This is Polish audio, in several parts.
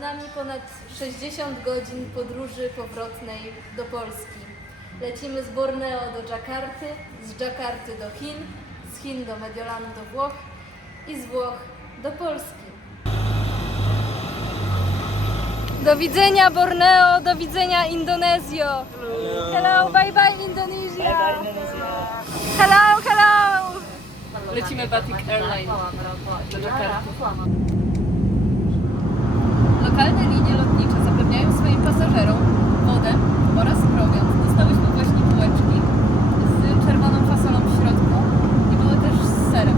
nami ponad 60 godzin podróży powrotnej do Polski. Lecimy z Borneo do Dżakarty, z Dżakarty do Chin, z Chin do Mediolanu do Włoch i z Włoch do Polski. Do widzenia Borneo, do widzenia Indonezjo. Hello, bye bye Indonesia. Hello, hello. Lecimy Batik Airline do Jakarty. Lokalne linie lotnicze zapewniają swoim pasażerom wodę oraz prowiant. Dostałyśmy właśnie bułeczki z czerwoną fasolą w środku i były też z serem.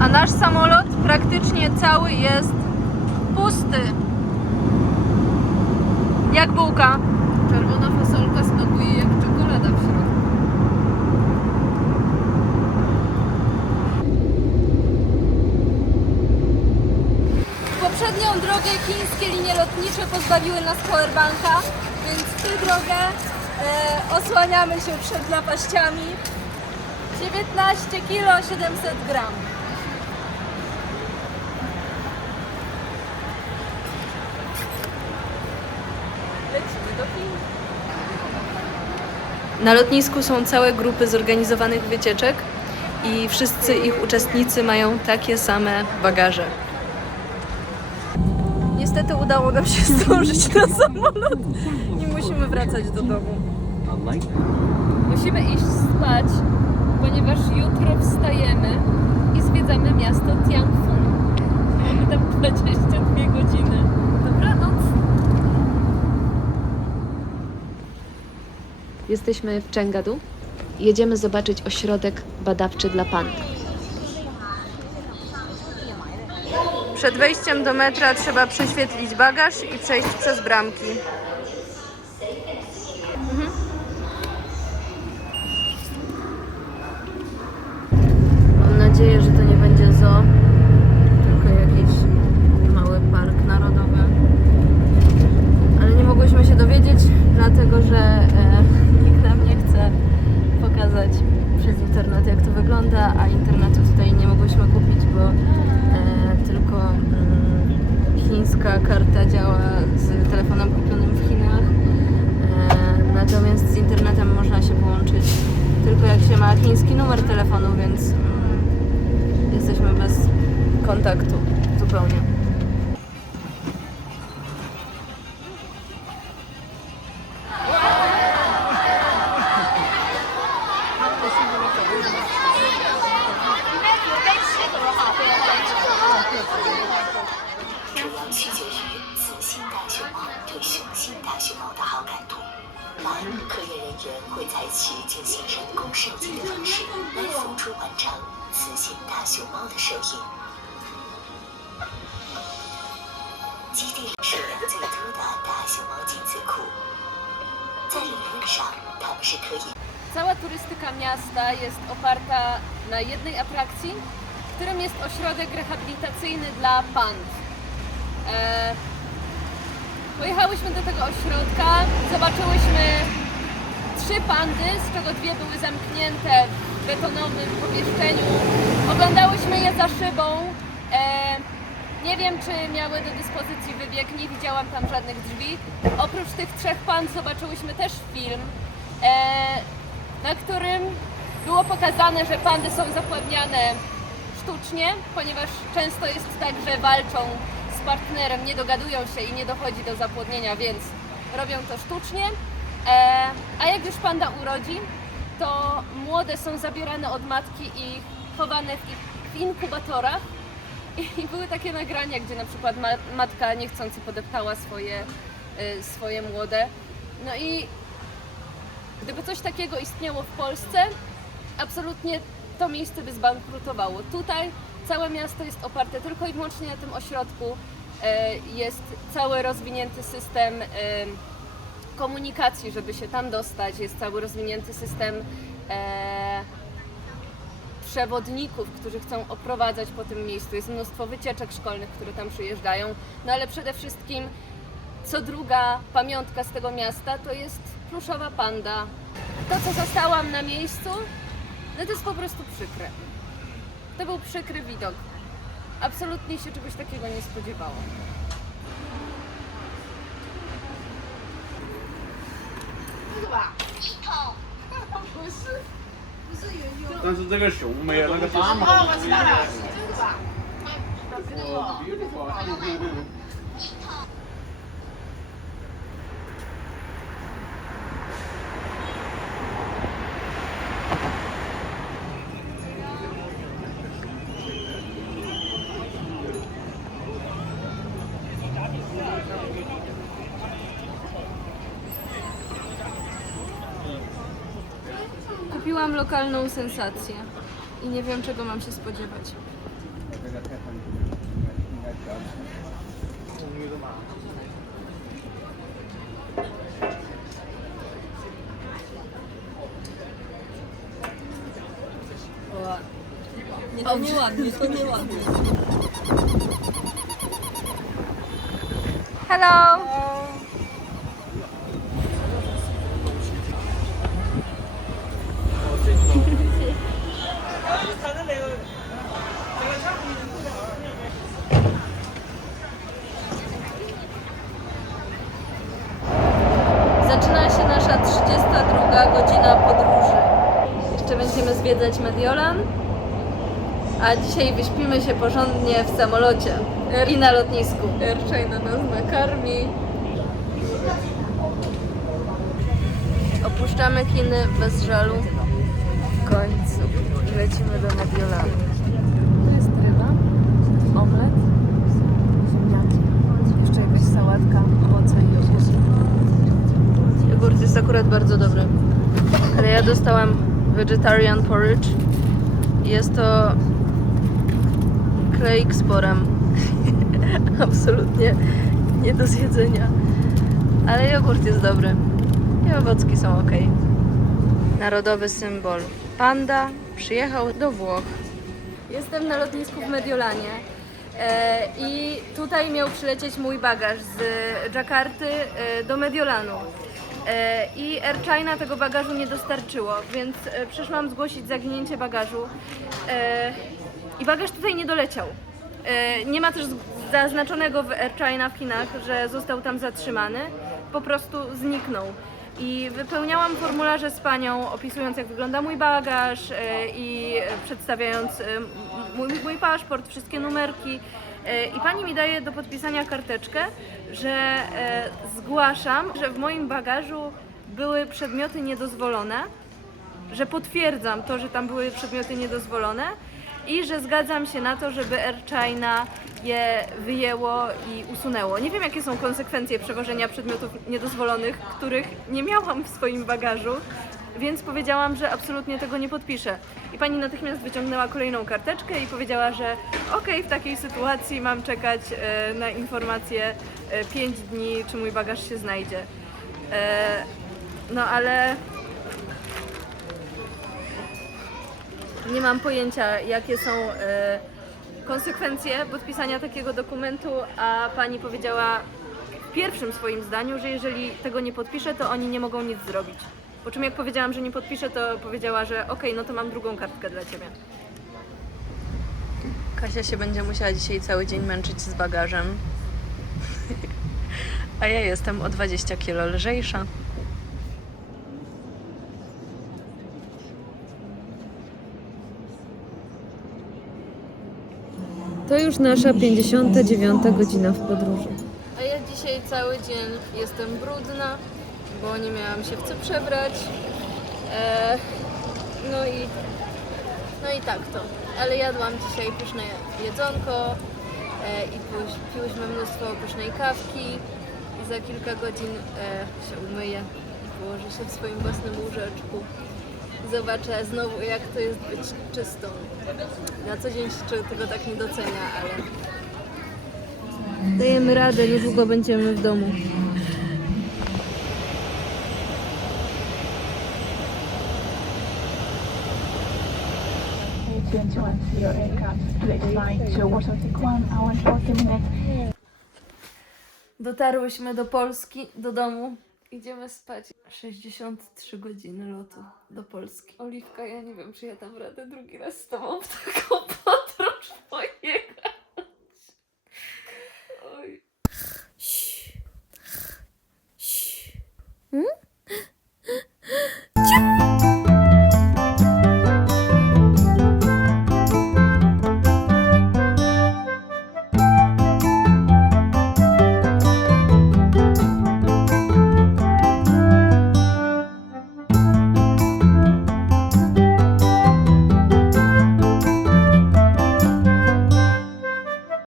A nasz samolot praktycznie cały jest pusty. Jak bułka. Czerwona fasolka smakuje jak czekolada w środku. Poprzednią drogę chińskie linie lotnicze pozbawiły nas powerbanka, więc tę drogę e, osłaniamy się przed napaściami. 19 kg 700 gram. Lecimy do Chin. Na lotnisku są całe grupy zorganizowanych wycieczek i wszyscy ich uczestnicy mają takie same bagaże. Niestety udało nam się zdążyć na samolot i musimy wracać do domu. Musimy iść spać, ponieważ jutro wstajemy i zwiedzamy miasto Tianfun. Mamy tam 22 godziny. Dobranoc. Jesteśmy w Chengadu. Jedziemy zobaczyć ośrodek badawczy dla pand. Przed wejściem do metra trzeba prześwietlić bagaż i przejść przez bramki. friends. 但科研人员会采取进行人工受精的方式来辅助完成雌性大熊猫的受孕。基地里数量最多的大熊猫精子库，在理论上它们是可以 Cała turystyka miasta jest oparta na jednej atrakcji, którym jest ośrodek rehabilitacyjny dla pand. E, pojechałyśmy do tego ośrodka, zobaczyłyśmy trzy pandy, z czego dwie były zamknięte w betonowym pomieszczeniu. Oglądałyśmy je za szybą. E, nie wiem, czy miały do dyspozycji wybieg, nie widziałam tam żadnych drzwi. Oprócz tych trzech pand zobaczyłyśmy też film, e, na którym było pokazane, że pandy są zapładniane sztucznie, ponieważ często jest tak, że walczą z partnerem, nie dogadują się i nie dochodzi do zapłodnienia, więc robią to sztucznie. E, a jak już panda urodzi, to młode są zabierane od matki i chowane w, inkubatorach. I, były takie nagrania, gdzie na przykład ma, matka niechcący podeptała swoje, y, swoje młode. No i gdyby coś takiego istniało w Polsce, absolutnie to miejsce by zbankrutowało. Tutaj całe miasto jest oparte tylko i wyłącznie na tym ośrodku. E, Jest cały rozwinięty system em, komunikacji, żeby się tam dostać. Jest cały rozwinięty system e, przewodników, którzy chcą oprowadzać po tym miejscu. Jest mnóstwo wycieczek szkolnych, które tam przyjeżdżają. No ale przede wszystkim co druga pamiątka z tego miasta to jest pluszowa panda. To, co zastałam na miejscu, no to jest po prostu przykre. To był przykry widok. Absolutnie się czegoś takiego nie spodziewałam. 但是这个熊没有那个大蟒。Beautiful. Kupiłam lokalną sensację i nie wiem czego mam się spodziewać. To nieładnie, to nieładnie. Hello! Zaczyna się nasza 32 godzina podróży. Jeszcze będziemy zwiedzać Mediolan, a dzisiaj wyśpimy się porządnie w samolocie i na lotnisku. Air China nas nakarmi. Opuszczamy Chiny bez żalu. W końcu lecimy do Mediolanu. To jest ryba, omlet, ziemniaki, jeszcze jakaś sałatka, owoce i jogurt. Jogurt jest akurat bardzo dobry. Ale ja dostałam vegetarian porridge. Jest to kleik z porem. Absolutnie nie do zjedzenia. Ale jogurt jest dobry. I owocki są ok. Narodowy symbol. Panda przyjechał do Włoch. Jestem na lotnisku w Mediolanie. E, I tutaj miał przylecieć mój bagaż z Jakarty e, do Mediolanu. E, I Air China tego bagażu nie dostarczyło, więc e, przyszłam zgłosić zaginięcie bagażu. E, I bagaż tutaj nie doleciał. Nie ma też zaznaczonego w Air China w Chinach, że został tam zatrzymany. Po prostu zniknął. I wypełniałam formularze z panią, opisując jak wygląda mój bagaż i przedstawiając mój, mój paszport, wszystkie numerki. E, I pani mi daje do podpisania karteczkę, że e, zgłaszam, że w moim bagażu były przedmioty niedozwolone, że potwierdzam to, że tam były przedmioty niedozwolone i że zgadzam się na to, żeby Air China je wyjęło i usunęło. Nie wiem, jakie są konsekwencje przewożenia przedmiotów niedozwolonych, których nie miałam w swoim bagażu, więc powiedziałam, że absolutnie tego nie podpiszę. I pani natychmiast wyciągnęła kolejną karteczkę i powiedziała, że okej, w takiej sytuacji mam czekać e, na informację 5 dni, czy mój bagaż się znajdzie. E, no ale Nie mam pojęcia, jakie są e, konsekwencje podpisania takiego dokumentu, a pani powiedziała w pierwszym swoim zdaniu, że jeżeli tego nie podpiszę, to oni nie mogą nic zrobić. Po czym jak powiedziałam, że nie podpiszę, to powiedziała, że okej, no to mam drugą kartkę dla ciebie. Kasia się będzie musiała dzisiaj cały dzień męczyć z bagażem. A ja jestem o 20 kilo lżejsza. To już nasza 59 godzina w podróży. A ja dzisiaj cały dzień jestem brudna, bo nie miałam się w co przebrać. E, no i no i tak to. Ale jadłam dzisiaj pyszne jedzonko e, i piłyś- piłyśmy mnóstwo pysznej kawki i za kilka godzin e, się umyję i położę się w swoim własnym łóżeczku. Zobaczę znowu jak to jest być czystą. Na co dzień się tego tak nie docenia, ale dajemy radę, niedługo będziemy w domu. to your aircraft. Please fly to Warsaw Take 1 hour and 40 minutes. Dotarłyśmy do Polski, do domu. Idziemy spać. 63 godziny lotu do Polski. Oliwka, ja nie wiem, czy ja dam radę drugi raz z tobą w taką podróż pojechać.